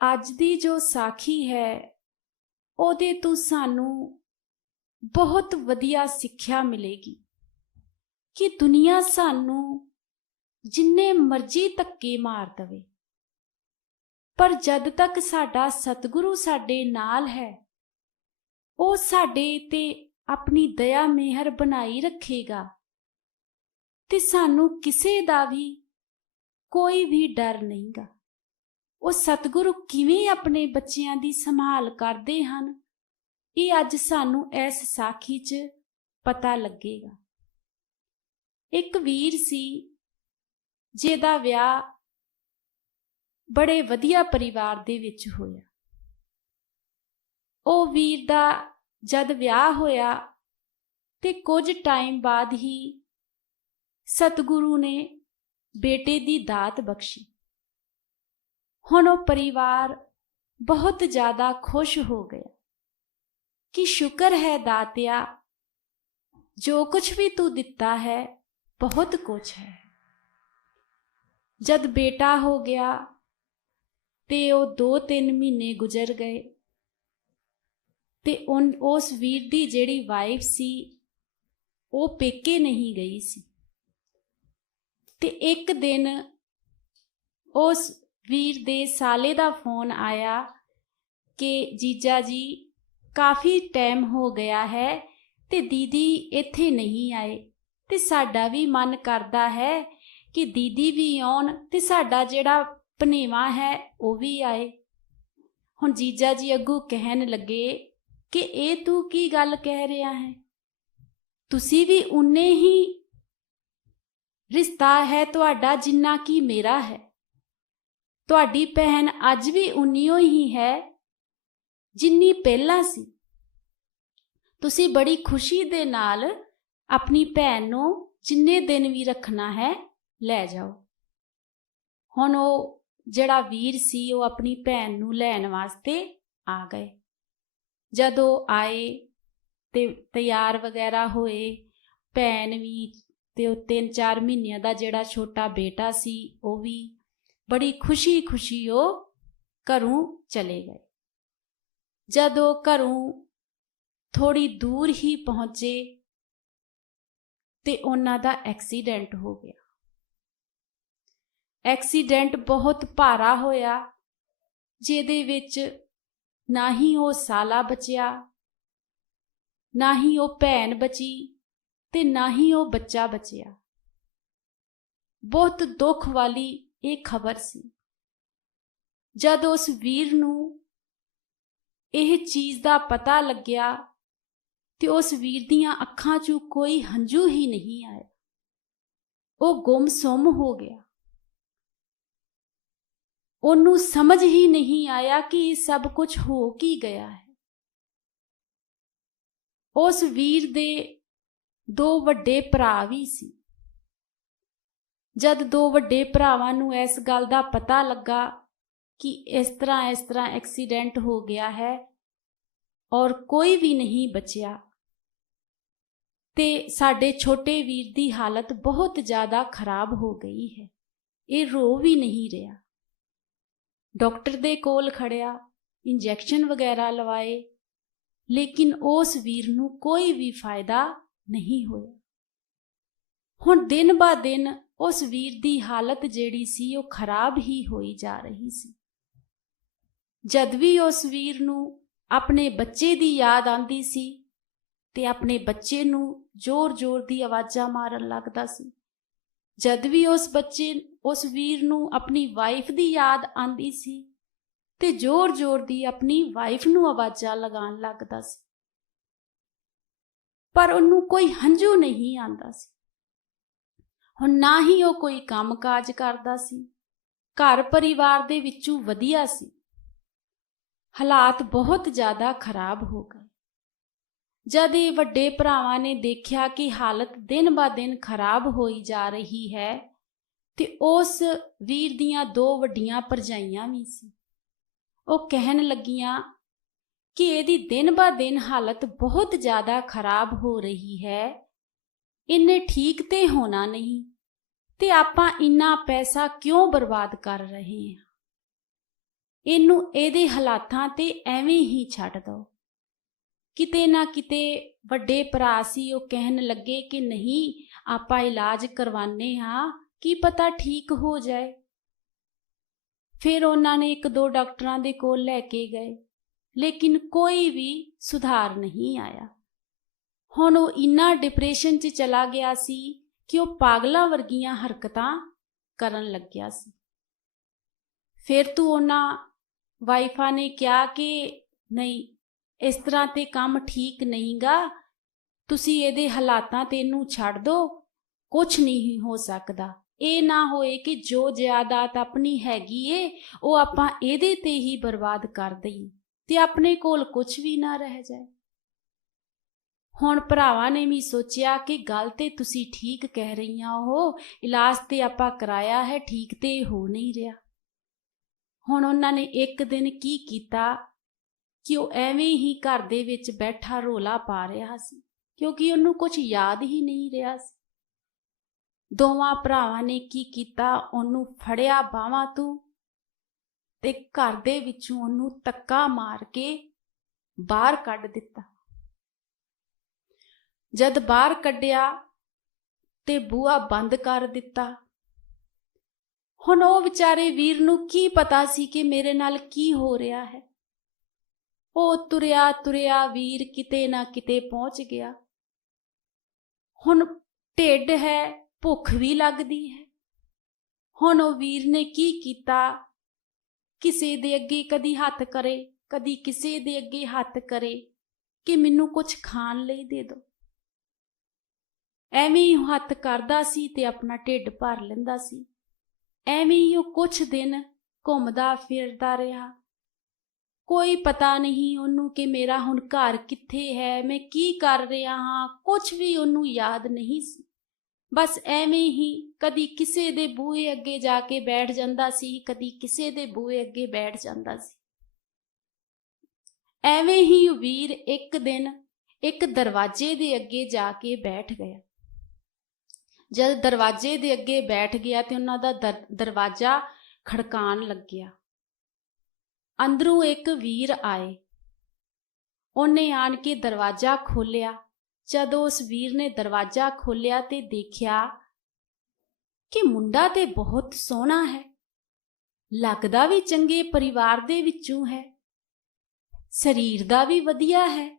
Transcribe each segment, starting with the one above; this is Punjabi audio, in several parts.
ਅੱਜ ਦੀ ਜੋ ਸਾਖੀ ਹੈ, ਉਹਦੇ ਤੋਂ ਸਾਨੂੰ ਬਹੁਤ ਵਧੀਆ ਸਿੱਖਿਆ ਮਿਲੇਗੀ ਕਿ ਦੁਨੀਆ ਸਾਨੂੰ ਜਿੰਨੇ ਮਰਜ਼ੀ ਧੱਕੇ ਮਾਰ ਦਵੇ। ਪਰ ਜਦ ਤੱਕ ਸਾਡਾ ਸਤਿਗੁਰੂ ਸਾਡੇ ਨਾਲ ਹੈ, ਉਹ ਸਾਡੇ ਤੇ ਆਪਣੀ ਦਇਆ ਮਿਹਰ ਬਣਾਈ ਰੱਖੇਗਾ ਤੇ ਸਾਨੂੰ ਕਿਸੇ ਦਾ ਵੀ ਕੋਈ ਵੀ ਡਰ ਨਹੀਂਗਾ। ਉਹ ਸਤਿਗੁਰੂ ਕਿਵੇਂ ਆਪਣੇ ਬੱਚਿਆਂ ਦੀ ਸੰਭਾਲ ਕਰਦੇ ਹਨ? ਇਹ ਅੱਜ ਸਾਨੂੰ ਇਸ ਸਾਖੀ 'ਚ ਪਤਾ ਲੱਗੇਗਾ। ਇੱਕ ਵੀਰ ਸੀ, ਜਿਹਦਾ ਵਿਆਹ ਬੜੇ ਵਧੀਆ ਪਰਿਵਾਰ ਦੇ ਵਿੱਚ ਹੋਇਆ। ਉਹ ਵੀਰ ਦਾ ਜਦ ਵਿਆਹ ਹੋਇਆ ਤੇ ਕੁਝ ਟਾਈਮ ਬਾਅਦ ਹੀ ਸਤਿਗੁਰੂ ਨੇ ਬੇਟੇ ਦੀ ਦਾਤ ਬਖਸ਼ੀ। ਹੁਣ ਉਹ ਪਰਿਵਾਰ ਬਹੁਤ ਜ਼ਿਆਦਾ ਖੁਸ਼ ਹੋ ਗਿਆ ਕਿ ਸ਼ੁਕਰ ਹੈ ਦਾਤਿਆ, ਜੋ ਕੁਝ ਵੀ ਤੂੰ ਦਿੱਤਾ ਹੈ, ਬਹੁਤ ਕੁਝ ਹੈ। ਜਦ ਬੇਟਾ ਹੋ ਗਿਆ ਤੇ ਉਹ 2-3 ਮਹੀਨੇ ਗੁਜ਼ਰ ਗਏ ਤੇ ਉਨ, ਉਸ ਵੀਰ ਦੀ ਜਿਹੜੀ ਵਾਈਫ ਸੀ, ਉਹ ਪੇਕੇ ਨਹੀਂ ਗਈ ਸੀ। ਤੇ ਇੱਕ ਦਿਨ ਉਸ ਵੀਰ ਦੇ ਸਾਲੇ ਦਾ ਫੋਨ ਆਇਆ ਕਿ ਜੀਜਾ ਜੀ, ਕਾਫੀ ਟਾਈਮ ਹੋ ਗਿਆ ਹੈ ਤੇ ਦੀਦੀ ਇੱਥੇ ਨਹੀਂ ਆਏ ਤੇ ਸਾਡਾ ਵੀ ਮਨ ਕਰਦਾ ਹੈ ਕਿ ਦੀਦੀ ਵੀ ਆਉਣ ਤੇ ਸਾਡਾ ਜਿਹੜਾ ਪਨੇਵਾ ਹੈ ਉਹ ਵੀ ਆਏ। ਹੁਣ ਜੀਜਾ ਜੀ ਅੱਗੂ ਕਹਿਣ ਲੱਗੇ ਕਿ ਇਹ ਤੂੰ ਕੀ ਗੱਲ ਕਹਿ ਰਿਹਾ ਹੈ? ਤੁਸੀਂ ਵੀ ਉਨੇ ਹੀ ਰਿਸ਼ਤਾ ਹੈ ਤੁਹਾਡਾ ਜਿੰਨਾ ਕੀ ਮੇਰਾ ਹੈ। ਤੁਹਾਡੀ ਭੈਣ ਅੱਜ ਵੀ ਉਨੀਓ ਹੀ ਹੈ ਜਿੰਨੀ ਪਹਿਲਾਂ ਸੀ। ਤੁਸੀਂ ਬੜੀ ਖੁਸ਼ੀ ਦੇ ਨਾਲ ਆਪਣੀ ਭੈਣ ਨੂੰ ਜਿੰਨੇ ਦਿਨ ਵੀ ਰੱਖਣਾ ਹੈ, ਲੈ ਜਾਓ। ਹੁਣ ਉਹ ਜਿਹੜਾ ਵੀਰ ਸੀ, ਉਹ ਆਪਣੀ ਭੈਣ ਨੂੰ ਲੈਣ ਵਾਸਤੇ ਆ ਗਏ। ਜਦੋਂ ਆਏ ਤੇ ਤਿਆਰ ਵਗੈਰਾ ਹੋਏ, ਭੈਣ ਵੀ ਤੇ ਉਹ 3-4 ਮਹੀਨਿਆਂ ਦਾ ਜਿਹੜਾ ਛੋਟਾ ਬੇਟਾ ਸੀ, ਉਹ ਵੀ ਬੜੀ ਖੁਸ਼ੀ-ਖੁਸ਼ੀ ਉਹ ਘਰੋਂ ਚਲੇ ਗਏ। ਜਦ ਉਹ ਘਰੋਂ ਥੋੜੀ ਦੂਰ ਹੀ ਪਹੁੰਚੇ ਤੇ ਉਹਨਾਂ ਦਾ ਐਕਸੀਡੈਂਟ ਹੋ ਗਿਆ। ਐਕਸੀਡੈਂਟ ਬਹੁਤ ਭਾਰਾ ਹੋਇਆ, ਜਿਹਦੇ ਵਿੱਚ ਨਾ ਹੀ ਉਹ ਸਾਲਾ ਬਚਿਆ, ਨਾ ਹੀ ਉਹ ਭੈਣ ਬਚੀ ਤੇ ਨਾ ਹੀ ਉਹ ਬੱਚਾ ਬਚਿਆ। ਬਹੁਤ ਦੁੱਖ ਵਾਲੀ ਇਹ ਖਬਰ ਸੀ। ਜਦ ਉਸ ਵੀਰ ਨੂੰ ਇਹ ਚੀਜ਼ ਦਾ ਪਤਾ ਲੱਗਿਆ ਤੇ ਉਸ ਵੀਰ ਦੀਆਂ ਅੱਖਾਂ 'ਚੋਂ ਕੋਈ ਹੰਝੂ ਹੀ ਨਹੀਂ ਆਇਆ। ਉਹ ਗੁੰਮਸੁੰਮ ਹੋ ਗਿਆ। ਉਹਨੂੰ ਸਮਝ ਹੀ ਨਹੀਂ ਆਇਆ ਕਿ ਇਹ ਸਭ ਕੁਝ ਹੋ ਕੀ ਗਿਆ ਹੈ। ਉਸ ਵੀਰ ਦੇ ਦੋ ਵੱਡੇ ਭਰਾ ਵੀ ਸੀ। ਜਦ ਦੋ ਵੱਡੇ ਭਰਾਵਾਂ ਨੂੰ ਇਸ ਗੱਲ ਦਾ ਪਤਾ ਲੱਗਾ ਕਿ ਇਸ ਤਰ੍ਹਾਂ ਇਸ ਤਰ੍ਹਾਂ ਐਕਸੀਡੈਂਟ ਹੋ ਗਿਆ ਹੈ ਔਰ ਕੋਈ ਵੀ ਨਹੀਂ ਬਚਿਆ, ਤੇ ਸਾਡੇ ਛੋਟੇ ਵੀਰ ਦੀ ਹਾਲਤ ਬਹੁਤ ਜ਼ਿਆਦਾ ਖਰਾਬ ਹੋ ਗਈ ਹੈ। ਇਹ ਰੋ ਵੀ ਨਹੀਂ ਰਿਹਾ। ਡਾਕਟਰ ਦੇ ਕੋਲ ਖੜਿਆ, ਇੰਜੈਕਸ਼ਨ ਵਗੈਰਾ ਲਵਾਏ, ਲੇਕਿਨ ਉਸ ਵੀਰ ਨੂੰ ਕੋਈ ਵੀ ਫਾਇਦਾ ਨਹੀਂ ਹੋਇਆ। ਹੁਣ ਦਿਨ ਬਾ ਦਿਨ ਉਸ ਵੀਰ ਦੀ ਹਾਲਤ ਜਿਹੜੀ ਸੀ, ਉਹ ਖਰਾਬ ਹੀ ਹੋਈ ਜਾ ਰਹੀ ਸੀ। ਜਦ ਵੀ ਉਸ ਵੀਰ ਨੂੰ ਆਪਣੇ ਬੱਚੇ ਦੀ ਯਾਦ ਆਂਦੀ ਸੀ ਤੇ ਆਪਣੇ ਬੱਚੇ ਨੂੰ ਜ਼ੋਰ-ਜ਼ੋਰ ਦੀ ਆਵਾਜ਼ਾਂ ਮਾਰਨ ਲੱਗਦਾ ਸੀ, ਜਦ ਵੀ ਉਸ ਬੱਚੇ, ਉਸ ਵੀਰ ਨੂੰ ਆਪਣੀ ਵਾਈਫ ਦੀ ਯਾਦ ਆਂਦੀ ਸੀ ਤੇ ਜ਼ੋਰ-ਜ਼ੋਰ ਦੀ ਆਪਣੀ ਵਾਈਫ ਨੂੰ ਆਵਾਜ਼ਾਂ ਲਗਾਉਣ ਲੱਗਦਾ ਸੀ। ਪਰ ਉਹਨੂੰ ਕੋਈ ਹੰਝੂ ਨਹੀਂ ਆਂਦਾ ਸੀ। ਹੁਣ ਨਾ ਹੀ ਉਹ ਕੋਈ ਕੰਮਕਾਜ ਕਰਦਾ ਸੀ। ਘਰ ਪਰਿਵਾਰ ਦੇ ਵਿੱਚੋਂ ਵਧੀਆ ਸੀ। ਹਾਲਾਤ ਬਹੁਤ ਜ਼ਿਆਦਾ ਖਰਾਬ ਹੋ ਗਏ। ਜਦ ਇਹ ਵੱਡੇ ਭਰਾਵਾਂ ਨੇ ਦੇਖਿਆ ਕਿ ਹਾਲਤ ਦਿਨ ਬਾ ਦਿਨ ਖਰਾਬ ਹੋਈ ਜਾ ਰਹੀ ਹੈ, ਤੇ ਉਸ ਵੀਰ ਦੀਆਂ ਦੋ ਵੱਡੀਆਂ ਪਰਜਾਈਆਂ ਵੀ ਸੀ। ਉਹ ਕਹਿਣ ਲੱਗੀਆਂ ਕਿ ਇਹਦੀ ਦਿਨ ਬਾ ਦਿਨ ਹਾਲਤ ਬਹੁਤ ਜ਼ਿਆਦਾ ਖਰਾਬ ਹੋ ਰਹੀ ਹੈ ਇਹਨੇ ਠੀਕ ਤੇ ਹੋਣਾ ਨਹੀਂ, ਤੇ ਆਪਾਂ ਇੰਨਾ ਪੈਸਾ ਕਿਉਂ ਬਰਬਾਦ ਕਰ ਰਹੇ ਹਾਂ? ਇਹਨੂੰ ਇਹਦੇ ਹਾਲਾਤਾਂ ਤੇ ਐਵੇਂ ਹੀ ਛੱਡ ਦਿਓ। ਕਿਤੇ ਨਾ ਕਿਤੇ ਵੱਡੇ ਭਰਾ ਸੀ, ਉਹ ਕਹਿਣ ਲੱਗੇ ਕਿ ਨਹੀਂ, ਆਪਾਂ ਇਲਾਜ ਕਰਵਾਨੇ ਹਾਂ, ਕੀ ਪਤਾ ਠੀਕ ਹੋ ਜਾਏ। ਫਿਰ ਉਹਨਾਂ ਨੇ ਇੱਕ ਦੋ ਡਾਕਟਰਾਂ ਦੇ ਕੋਲ ਲੈ ਕੇ ਗਏ, ਲੇਕਿਨ ਕੋਈ ਵੀ ਸੁਧਾਰ ਨਹੀਂ ਆਇਆ। ਹੁਣ ਉਹ ਇੰਨਾ ਡਿਪਰੈਸ਼ਨ 'ਚ ਚਲਾ ਗਿਆ ਸੀ ਕਿ ਉਹ ਪਾਗਲਾਂ ਵਰਗੀਆਂ ਹਰਕਤਾਂ ਕਰਨ ਲੱਗਿਆ ਸੀ। ਫਿਰ ਤੂੰ ਉਹਨਾਂ ਵਾਈਫਾ ਨੇ ਕਿਹਾ ਕਿ ਨਹੀਂ, ਇਸ ਤਰ੍ਹਾਂ ਤੇ ਕੰਮ ਠੀਕ ਨਹੀਂਗਾ, ਤੁਸੀਂ ਇਹਦੇ ਹਾਲਾਤਾਂ ਤੇ ਇਹਨੂੰ ਛੱਡ ਦਿਓ ਕੁਝ ਨਹੀਂ ਹੋ ਸਕਦਾ। ਇਹ ਨਾ ਹੋਏ ਕਿ ਜੋ ਜਾਇਦਾਦ ਆਪਣੀ ਹੈਗੀ ਏ, ਉਹ ਆਪਾਂ ਇਹਦੇ ਤੇ ਹੀ ਬਰਬਾਦ ਕਰ ਦਈਏ ਤੇ ਆਪਣੇ ਕੋਲ ਕੁਝ ਵੀ ਨਾ ਰਹਿ ਜਾਏ। ਹੁਣ ਭਰਾਵਾਂ ਨੇ ਵੀ ਸੋਚਿਆ ਕਿ ਗੱਲ ਤੇ ਤੁਸੀਂ ਠੀਕ ਕਹਿ ਰਹੀਆਂ ਹੋ, ਇਲਾਜ ਤੇ ਆਪਾਂ ਕਰਾਇਆ ਹੈ, ਠੀਕ ਤੇ ਹੋ ਨਹੀਂ ਰਿਹਾ। ਹੁਣ ਉਹਨਾਂ ਨੇ ਇੱਕ ਦਿਨ ਕੀ ਕੀਤਾ ਕਿ ਉਹ ਐਵੇਂ ਹੀ ਘਰ ਦੇ ਵਿੱਚ ਬੈਠਾ ਰੋਲਾ ਪਾ ਰਿਹਾ ਸੀ, ਕਿਉਂਕਿ ਉਹਨੂੰ ਕੁਝ ਯਾਦ ਹੀ ਨਹੀਂ ਰਿਹਾ ਸੀ। ਦੋਵਾਂ ਭਰਾਵਾਂ ਨੇ ਕੀ ਕੀਤਾ? ਉਹਨੂੰ ਫੜਿਆ ਬਾਹਾਂ ਤੋਂ ਤੇ ਘਰ ਦੇ ਵਿੱਚੋਂ ਉਹਨੂੰ ਤੱਕਾ ਮਾਰ ਕੇ ਬਾਹਰ ਕੱਢ ਦਿੱਤਾ। ਜਦ ਬਾਹਰ ਕੱਢਿਆ ਤੇ ਬੂਹਾ ਬੰਦ ਕਰ ਦਿੱਤਾ। ਹੁਣ ਉਹ ਵਿਚਾਰੇ ਵੀਰ ਨੂੰ ਕੀ ਪਤਾ ਸੀ ਕਿ ਮੇਰੇ ਨਾਲ ਕੀ ਹੋ ਰਿਹਾ ਹੈ? ਉਹ ਤੁਰਿਆ ਤੁਰਿਆ ਵੀਰ ਕਿਤੇ ਨਾ ਕਿਤੇ ਪਹੁੰਚ ਗਿਆ। ਹੁਣ ਢਿੱਡ ਹੈ, ਭੁੱਖ ਵੀ ਲੱਗਦੀ ਹੈ। ਹੁਣ ਉਹ ਵੀਰ ਨੇ ਕੀ ਕੀਤਾ? ਕਿਸੇ ਦੇ ਅੱਗੇ ਕਦੀ ਹੱਥ ਕਰੇ, ਕਦੀ ਕਿਸੇ ਦੇ ਅੱਗੇ ਹੱਥ ਕਰੇ ਕਿ ਮੈਨੂੰ ਕੁਝ ਖਾਣ ਲਈ ਦੇ ਦਿਓ ਐਵੇਂ ਹੀ ਉਹ ਹੱਥ ਕਰਦਾ ਸੀ ਤੇ ਆਪਣਾ ਢਿੱਡ ਭਰ ਲੈਂਦਾ ਸੀ। ਐਵੇਂ ਹੀ ਉਹ ਕੁਝ ਦਿਨ ਘੁੰਮਦਾ ਫਿਰਦਾ ਰਿਹਾ। ਕੋਈ ਪਤਾ ਨਹੀਂ ਉਹਨੂੰ ਕਿ ਮੇਰਾ ਹੁਣ ਘਰ ਕਿੱਥੇ ਹੈ, ਮੈਂ ਕੀ ਕਰ ਰਿਹਾ ਹਾਂ ਕੁਝ ਵੀ ਉਹਨੂੰ ਯਾਦ ਨਹੀਂ ਸੀ। ਬਸ ਐਵੇਂ ਹੀ ਕਦੀ ਕਿਸੇ ਦੇ ਬੂਹੇ ਅੱਗੇ ਜਾ ਕੇ ਬੈਠ ਜਾਂਦਾ ਸੀ, ਕਦੀ ਕਿਸੇ ਦੇ ਬੂਹੇ ਅੱਗੇ ਬੈਠ ਜਾਂਦਾ ਸੀ। ਐਵੇਂ ਹੀ ਵੀਰ ਇੱਕ ਦਿਨ ਇੱਕ ਦਰਵਾਜ਼ੇ ਦੇ ਅੱਗੇ ਜਾ ਕੇ ਬੈਠ ਗਿਆ। ਜਦ ਦਰਵਾਜ਼ੇ ਦੇ ਅੱਗੇ ਬੈਠ ਗਿਆ ਤੇ ਉਹਨਾਂ ਦਾ ਦਰ- ਦਰਵਾਜ਼ਾ ਖੜਕਾਣ ਲੱਗਿਆ। ਅੰਦਰੋਂ ਇੱਕ ਵੀਰ ਆਏ। ਉਹਨੇ ਆਣ ਕੇ ਦਰਵਾਜ਼ਾ ਖੋਲ੍ਹਿਆ। ਜਦੋਂ ਉਸ ਵੀਰ ਨੇ ਦਰਵਾਜ਼ਾ ਖੋਲ੍ਹਿਆ ਤੇ ਦੇਖਿਆ ਕਿ ਮੁੰਡਾ ਤੇ ਬਹੁਤ ਸੋਹਣਾ ਹੈ। ਲੱਗਦਾ ਵੀ ਚੰਗੇ ਪਰਿਵਾਰ ਦੇ ਵਿੱਚੋਂ ਹੈ। ਸਰੀਰ ਦਾ ਵੀ ਵਧੀਆ ਹੈ।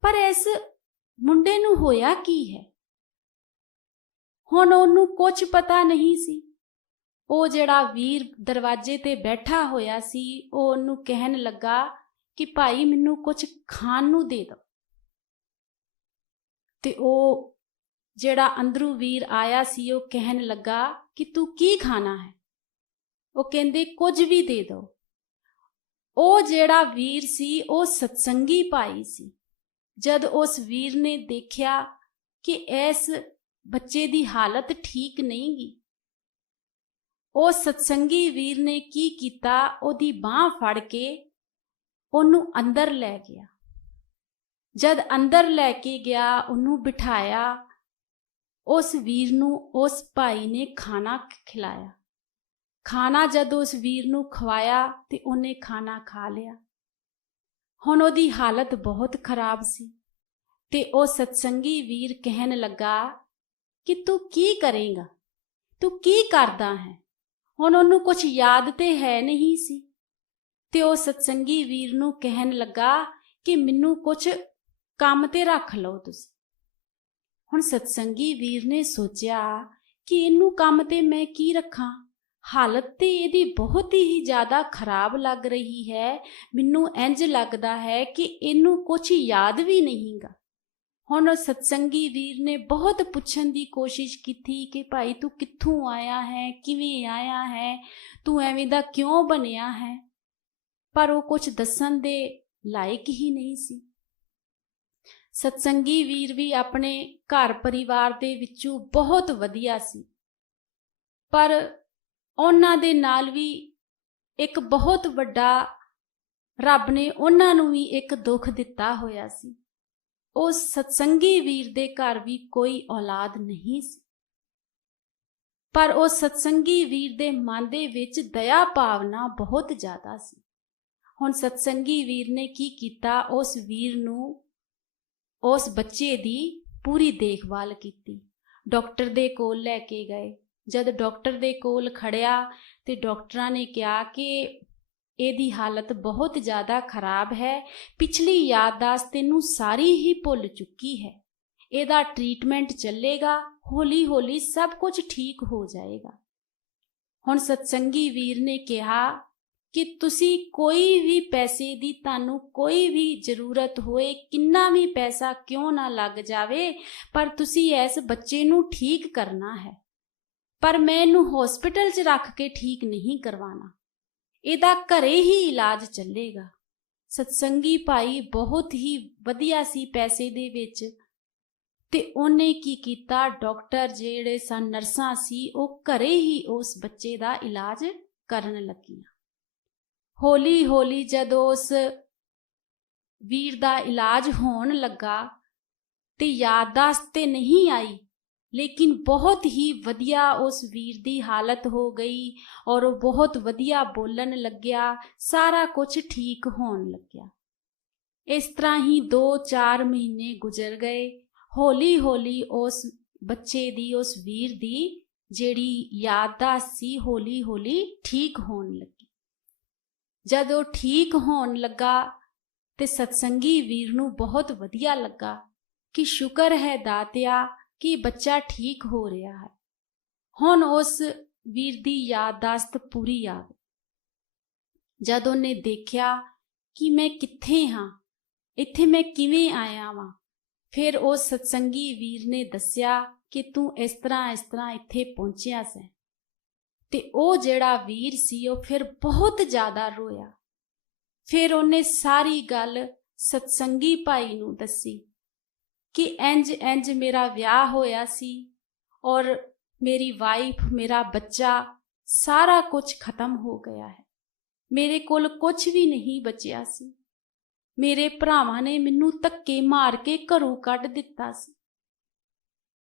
ਪਰ ਇਸ ਮੁੰਡੇ ਨੂੰ ਹੋਇਆ ਕੀ ਹੈ? ਹੁਣ ਉਹਨੂੰ ਕੁਝ ਪਤਾ ਨਹੀਂ ਸੀ। ਉਹ ਜਿਹੜਾ ਵੀਰ ਦਰਵਾਜ਼ੇ ਤੇ ਬੈਠਾ ਹੋਇਆ ਸੀ, ਉਹ ਉਹਨੂੰ ਕਹਿਣ ਲੱਗਾ ਕਿ ਭਾਈ ਮੈਨੂੰ ਕੁਝ ਖਾਣ ਨੂੰ ਦੇ ਦਿਓ ਤੇ ਉਹ ਜਿਹੜਾ ਅੰਦਰੂ ਵੀਰ ਆਇਆ ਸੀ, ਉਹ ਕਹਿਣ ਲੱਗਾ ਕਿ ਤੂੰ ਕੀ ਖਾਣਾ ਹੈ? ਉਹ ਕਹਿੰਦੇ, ਕੁਝ ਵੀ ਦੇ ਦਿਓ ਉਹ ਜਿਹੜਾ ਵੀਰ ਸੀ, ਉਹ ਸਤਸੰਗੀ ਭਾਈ ਸੀ। ਜਦ ਉਸ ਵੀਰ ਨੇ ਦੇਖਿਆ ਕਿ ਇਸ ਬੱਚੇ ਦੀ ਹਾਲਤ ਠੀਕ ਨਹੀਂ ਗੀ ਉਹ ਸਤਸੰਗੀ ਵੀਰ ਨੇ ਕੀ ਕੀਤਾ, ਉਹਦੀ ਬਾਹ ਫੜ ਕੇ ਉਹਨੂੰ ਅੰਦਰ ਲੈ ਗਿਆ। ਜਦ ਅੰਦਰ ਲੈ ਕੇ ਗਿਆ, ਉਹਨੂੰ ਬਿਠਾਇਆ, ਉਸ ਵੀਰ ਨੂੰ ਉਸ ਭਾਈ ਨੇ ਖਾਣਾ ਖਿਲਾਇਆ। ਖਾਣਾ ਜਦ ਉਸ ਵੀਰ ਨੂੰ ਖਵਾਇਆ ਤੇ ਉਹਨੇ ਖਾਣਾ ਖਾ ਲਿਆ। ਹੁਣ ਉਹਦੀ ਹਾਲਤ ਬਹੁਤ ਖਰਾਬ ਸੀ ਤੇ ਉਹ ਸਤਸੰਗੀ ਵੀਰ ਕਹਿਣ ਲੱਗਾ ਕਿ ਤੂੰ ਕੀ ਕਰੇਗਾ? ਤੂੰ ਕੀ ਕਰਦਾ ਹੈ? ਹੁਣ ਉਹਨੂੰ ਕੁਝ ਯਾਦ ਤੇ ਹੈ ਨਹੀਂ ਸੀ। ਤੇ ਉਹ ਸਤਸੰਗੀ ਵੀਰ ਨੂੰ ਕਹਿਣ ਲੱਗਾ ਕਿ ਮੈਨੂੰ ਕੁਝ ਕੰਮ ਤੇ ਰੱਖ ਲਓ ਤੁਸੀਂ। ਹੁਣ ਸਤਸੰਗੀ ਵੀਰ ਨੇ ਸੋਚਿਆ ਕਿ ਇਹਨੂੰ ਕੰਮ ਤੇ ਮੈਂ ਕੀ ਰੱਖਾਂ? ਹਾਲਤ ਤੇ ਇਹਦੀ ਬਹੁਤ ਹੀ ਜ਼ਿਆਦਾ ਖਰਾਬ ਲੱਗ ਰਹੀ ਹੈ। ਮੈਨੂੰ ਇੰਜ ਲੱਗਦਾ ਹੈ ਕਿ ਇਹਨੂੰ ਕੁਝ ਯਾਦ ਵੀ ਨਹੀਂਗਾ। ਹੁਣ ਸਤਸੰਗੀ ਵੀਰ ਨੇ ਬਹੁਤ ਪੁੱਛਣ ਦੀ ਕੋਸ਼ਿਸ਼ ਕੀਤੀ ਕਿ ਭਾਈ ਤੂੰ ਕਿੱਥੋਂ ਆਇਆ ਹੈ, ਕਿਵੇਂ ਆਇਆ ਹੈ, ਤੂੰ ਐਵੇਂ ਦਾ ਕਿਉਂ ਬਣਿਆ ਹੈ? ਪਰ ਉਹ ਕੁਝ ਦੱਸਣ ਦੇ ਲਾਇਕ ਹੀ ਨਹੀਂ ਸੀ। ਸਤਸੰਗੀ ਵੀਰ ਵੀ ਆਪਣੇ ਘਰ ਪਰਿਵਾਰ ਦੇ ਵਿੱਚੋਂ ਬਹੁਤ ਵਧੀਆ ਸੀ। ਪਰ ਉਹਨਾਂ ਦੇ ਨਾਲ ਵੀ ਇੱਕ ਬਹੁਤ ਵੱਡਾ ਰੱਬ ਨੇ ਉਹਨਾਂ ਨੂੰ ਵੀ ਇੱਕ ਦੁੱਖ ਦਿੱਤਾ ਹੋਇਆ ਸੀ। ਉਹ ਸਤਸੰਗੀ ਵੀਰ ਦੇ ਘਰ ਵੀ ਕੋਈ ਔਲਾਦ ਨਹੀਂ ਸੀ। ਪਰ ਉਹ ਸਤਸੰਗੀ ਵੀਰ ਦੇ ਮਨ ਦੇ ਵਿੱਚ ਦਇਆ ਭਾਵਨਾ ਬਹੁਤ ਜ਼ਿਆਦਾ ਸੀ। ਹੁਣ ਸਤਸੰਗੀ ਵੀਰ ਨੇ ਕੀ ਕੀਤਾ? ਉਸ ਵੀਰ ਨੂੰ, ਉਸ ਬੱਚੇ ਦੀ ਪੂਰੀ ਦੇਖਭਾਲ ਕੀਤੀ। ਡਾਕਟਰ ਦੇ ਕੋਲ ਲੈ ਕੇ ਗਏ। ਜਦ ਡਾਕਟਰ ਦੇ ਕੋਲ ਖੜਿਆ ਤੇ ਡਾਕਟਰਾਂ ਨੇ ਕਿਹਾ ਕਿ ਇਹਦੀ ਹਾਲਤ ਬਹੁਤ ਜ਼ਿਆਦਾ ਖਰਾਬ ਹੈ। ਪਿਛਲੀ ਯਾਦਦਾਸ਼ਤ ਇਹਨੂੰ ਸਾਰੀ ਹੀ ਭੁੱਲ ਚੁੱਕੀ ਹੈ। ਇਹਦਾ ਟ੍ਰੀਟਮੈਂਟ ਚੱਲੇਗਾ ਹੌਲੀ ਹੌਲੀ ਸਭ ਕੁਝ ਠੀਕ ਹੋ ਜਾਏਗਾ। ਹੁਣ ਸਤਸੰਗੀ ਵੀਰ ਨੇ ਕਿਹਾ ਕਿ ਤੁਸੀਂ ਕੋਈ ਵੀ ਪੈਸੇ ਦੀ ਤੁਹਾਨੂੰ ਕੋਈ ਵੀ ਜ਼ਰੂਰਤ ਹੋਏ, ਕਿੰਨਾ ਵੀ ਪੈਸਾ ਕਿਉਂ ਨਾ ਲੱਗ ਜਾਵੇ, ਪਰ ਤੁਸੀਂ ਇਸ ਬੱਚੇ ਨੂੰ ਠੀਕ ਕਰਨਾ ਹੈ। ਪਰ ਮੈਂ ਇਹਨੂੰ ਹਸਪੀਟਲ 'ਚ ਰੱਖ ਕੇ ਠੀਕ ਨਹੀਂ ਕਰਵਾਣਾ ਇਹਦਾ ਘਰੇ ਹੀ ਇਲਾਜ ਚੱਲੇਗਾ। ਸਤਸੰਗੀ ਭਾਈ ਬਹੁਤ ਹੀ ਵਧੀਆ ਸੀ ਪੈਸੇ ਦੇ ਵਿੱਚ ਤੇ ਉਹਨੇ ਕੀ ਕੀਤਾ? ਡਾਕਟਰ ਜਿਹੜੇ ਸਨ, ਨਰਸਾਂ ਸੀ, ਉਹ ਘਰੇ ਹੀ ਉਸ ਬੱਚੇ ਦਾ ਇਲਾਜ ਕਰਨ ਲੱਗੀਆਂ। ਹੌਲੀ ਹੌਲੀ ਜਦੋਂ ਉਸ ਵੀਰ ਦਾ ਇਲਾਜ ਹੋਣ ਲੱਗਾ ਤੇ ਯਾਦਦਾਸ਼ਤ ਤੇ ਨਹੀਂ ਆਈ ਲੇਕਿਨ ਬਹੁਤ ਹੀ ਵਧੀਆ ਉਸ ਵੀਰ ਦੀ ਹਾਲਤ ਹੋ ਗਈ ਔਰ ਉਹ ਬਹੁਤ ਵਧੀਆ ਬੋਲਣ ਲੱਗਿਆ, ਸਾਰਾ ਕੁਝ ਠੀਕ ਹੋਣ ਲੱਗਿਆ। ਇਸ ਤਰ੍ਹਾਂ ਹੀ 2-4 ਮਹੀਨੇ ਗੁਜ਼ਰ ਗਏ। ਹੌਲੀ ਹੌਲੀ ਉਸ ਬੱਚੇ ਦੀ, ਉਸ ਵੀਰ ਦੀ ਜਿਹੜੀ ਯਾਦਦਾਸ਼ਤ ਸੀ ਹੌਲੀ ਹੌਲੀ ਠੀਕ ਹੋਣ ਲੱਗੀ। ਜਦ ਉਹ ਠੀਕ ਹੋਣ ਲੱਗਾ ਤੇ ਸਤਸੰਗੀ ਵੀਰ ਨੂੰ ਬਹੁਤ ਵਧੀਆ ਲੱਗਾ ਕਿ ਸ਼ੁਕਰ ਹੈ ਦਾਤਿਆ ਕਿ ਬੱਚਾ ਠੀਕ ਹੋ ਰਿਹਾ ਹੈ। ਹੁਣ ਉਸ ਵੀਰ ਦੀ ਯਾਦਦਾਸ਼ਤ ਪੂਰੀ ਆ ਗਈ ਜਦ ਉਹਨੇ ਦੇਖਿਆ ਕਿ ਮੈਂ ਕਿੱਥੇ ਹਾਂ, ਇੱਥੇ ਮੈਂ ਕਿਵੇਂ ਆਇਆ ਵਾਂ, ਫਿਰ ਉਹ ਸਤਸੰਗੀ ਵੀਰ ਨੇ ਦੱਸਿਆ ਕਿ ਤੂੰ ਇਸ ਤਰ੍ਹਾਂ ਇਸ ਤਰ੍ਹਾਂ ਇੱਥੇ ਪਹੁੰਚਿਆ ਸੈਂ। ਤੇ ਉਹ ਜਿਹੜਾ ਵੀਰ ਸੀ, ਉਹ ਫਿਰ ਬਹੁਤ ਜ਼ਿਆਦਾ ਰੋਇਆ। ਫਿਰ ਉਹਨੇ ਸਾਰੀ ਗੱਲ ਸਤਸੰਗੀ ਭਾਈ ਨੂੰ ਦੱਸੀ। ਕਿ ਇੰਜ ਇੰਜ ਮੇਰਾ ਵਿਆਹ ਹੋਇਆ ਸੀ ਔਰ ਮੇਰੀ ਵਾਈਫ ਮੇਰਾ ਬੱਚਾ ਸਾਰਾ ਕੁਝ ਖਤਮ ਹੋ ਗਿਆ ਹੈ। ਮੇਰੇ ਕੋਲ ਕੁਝ ਵੀ ਨਹੀਂ ਬਚਿਆ ਸੀ। ਮੇਰੇ ਭਰਾਵਾਂ ਨੇ ਮੈਨੂੰ ਧੱਕੇ ਮਾਰ ਕੇ ਘਰੋਂ ਕੱਢ ਦਿੱਤਾ ਸੀ।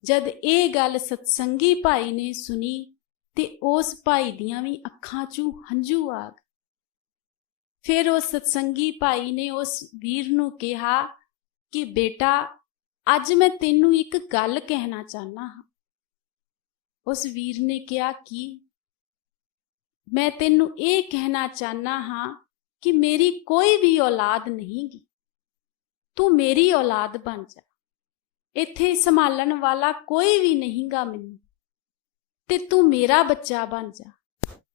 ਜਦ ਇਹ ਗੱਲ ਸਤਸੰਗੀ ਭਾਈ ਨੇ ਸੁਣੀ ਤੇ ਉਸ ਭਾਈ ਦੀਆਂ ਵੀ ਅੱਖਾਂ 'ਚੋਂ ਹੰਝੂ ਆ ਗਏ। ਫਿਰ ਉਹ ਸਤਸੰਗੀ ਭਾਈ ਨੇ ਉਸ ਵੀਰ ਨੂੰ ਕਿਹਾ ਕਿ ਬੇਟਾ ਅੱਜ ਮੈਂ ਤੈਨੂੰ ਇੱਕ ਗੱਲ ਕਹਿਣਾ ਚਾਹਨਾ ਹਾਂ। ਉਸ ਵੀਰ ਨੇ ਕਿਹਾ ਕਿ ਮੈਂ ਤੈਨੂੰ ਇਹ ਕਹਿਣਾ ਚਾਹਨਾ ਹਾਂ ਕਿ ਮੇਰੀ ਕੋਈ ਵੀ ਔਲਾਦ ਨਹੀਂਗੀ। ਤੂੰ ਮੇਰੀ ਔਲਾਦ ਬਣ ਜਾ। ਇੱਥੇ ਸੰਭਾਲਣ ਵਾਲਾ ਕੋਈ ਵੀ ਨਹੀਂਗਾ ਮੈਨੂੰ। ਤੇ ਤੂੰ ਮੇਰਾ ਬੱਚਾ ਬਣ ਜਾ।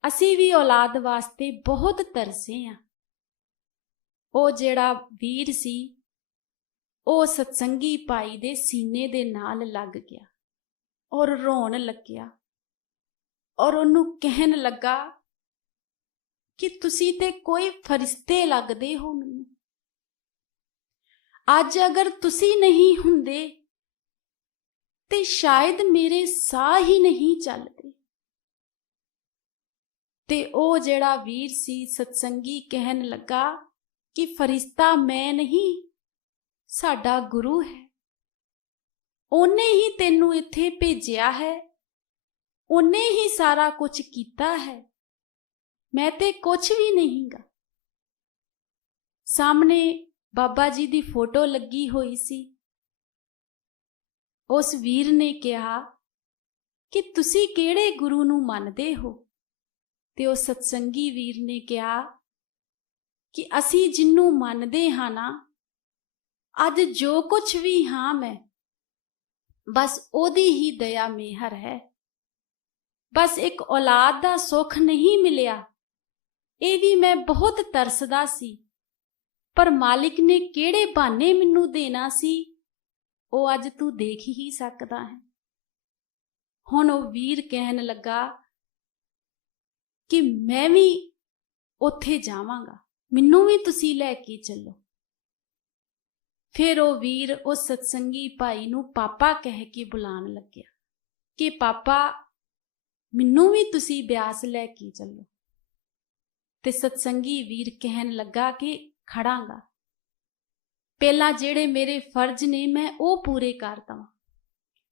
ਅਸੀਂ ਵੀ ਔਲਾਦ ਵਾਸਤੇ ਬਹੁਤ ਤਰਸੇ ਆ। ਉਹ ਜਿਹੜਾ ਵੀਰ ਸੀ ਉਹ ਸਤਸੰਗੀ ਪਾਈ ਦੇ ਸੀਨੇ ਦੇ ਨਾਲ ਲੱਗ ਗਿਆ ਔਰ ਰੋਣ ਲੱਗਿਆ ਔਰ ਉਹਨੂੰ ਕਹਿਣ ਲੱਗਾ ਕਿ ਤੁਸੀਂ ਤੇ ਕੋਈ ਫਰਿਸ਼ਤੇ ਲੱਗਦੇ ਹੋ ਮੈਨੂੰ। ਅੱਜ ਅਗਰ ਤੁਸੀਂ ਨਹੀਂ ਹੁੰਦੇ ਤੇ ਸ਼ਾਇਦ ਮੇਰੇ ਸਾਹ ਹੀ ਨਹੀਂ ਚੱਲਦੇ। ਤੇ ਉਹ ਜਿਹੜਾ ਵੀਰ ਸੀ ਸਤਸੰਗੀ ਕਹਿਣ ਲੱਗਾ ਕਿ ਫਰਿਸ਼ਤਾ ਮੈਂ ਨਹੀਂ ਸਾਡਾ ਗੁਰੂ ਹੈ। ਉਹਨੇ ਹੀ ਤੈਨੂੰ ਇੱਥੇ ਭੇਜਿਆ ਹੈ। ਉਹਨੇ ਹੀ ਸਾਰਾ ਕੁਝ ਕੀਤਾ ਹੈ। ਮੈਂ ਤੇ ਕੁਝ ਵੀ ਨਹੀਂਗਾ। ਸਾਹਮਣੇ ਬਾਬਾ ਜੀ ਦੀ ਫੋਟੋ ਲੱਗੀ ਹੋਈ ਸੀ। ਉਸ ਵੀਰ ਨੇ ਕਿਹਾ, ਕਿ ਤੁਸੀਂ ਕਿਹੜੇ ਗੁਰੂ ਨੂੰ ਮੰਨਦੇ ਹੋ? ਤੇ ਉਹ ਸਤਸੰਗੀ ਵੀਰ ਨੇ ਕਿਹਾ, ਕਿ ਅਸੀਂ ਜਿੰਨੂੰ ਮੰਨਦੇ ਹਾਂ ਨਾ ਅੱਜ ਜੋ ਕੁਝ ਵੀ ਹਾਂ ਮੈਂ, ਬਸ ਉਹਦੀ ਹੀ ਦਇਆ ਮਿਹਰ ਹੈ। ਬਸ ਇੱਕ ਔਲਾਦ ਦਾ ਸੁੱਖ ਨਹੀਂ ਮਿਲਿਆ। ਇਹ ਵੀ ਮੈਂ ਬਹੁਤ ਤਰਸਦਾ ਸੀ। ਪਰ ਮਾਲਿਕ ਨੇ ਕਿਹੜੇ ਬਹਾਨੇ ਮੈਨੂੰ ਦੇਣਾ ਸੀ, ਉਹ ਅੱਜ ਤੂੰ ਦੇਖ ਹੀ ਸਕਦਾ ਹੈ। ਹੁਣ ਉਹ ਵੀਰ ਕਹਿਣ ਲੱਗਾ ਕਿ ਮੈਂ ਵੀ ਉੱਥੇ ਜਾਵਾਂਗਾ, ਮੈਨੂੰ ਵੀ ਤੁਸੀਂ ਲੈ ਕੇ ਚੱਲੋ। ਫਿਰ ਉਹ ਵੀਰ ਉਸ ਸਤਸੰਗੀ ਭਾਈ ਨੂੰ ਪਾਪਾ ਕਹਿ ਕੇ ਬੁਲਾਉਣ ਲੱਗਿਆ ਕਿ ਪਾਪਾ, ਮੈਨੂੰ ਵੀ ਤੁਸੀਂ ਬਿਆਸ ਲੈ ਕੇ ਚੱਲੋ। ਤੇ ਸਤਸੰਗੀ ਵੀਰ ਕਹਿਣ ਲੱਗਾ ਕਿ ਖੜਾਂਗਾ। ਪਹਿਲਾਂ ਜਿਹੜੇ ਮੇਰੇ ਫਰਜ਼ ਨੇ ਮੈਂ ਉਹ ਪੂਰੇ ਕਰ ਦਵਾਂ।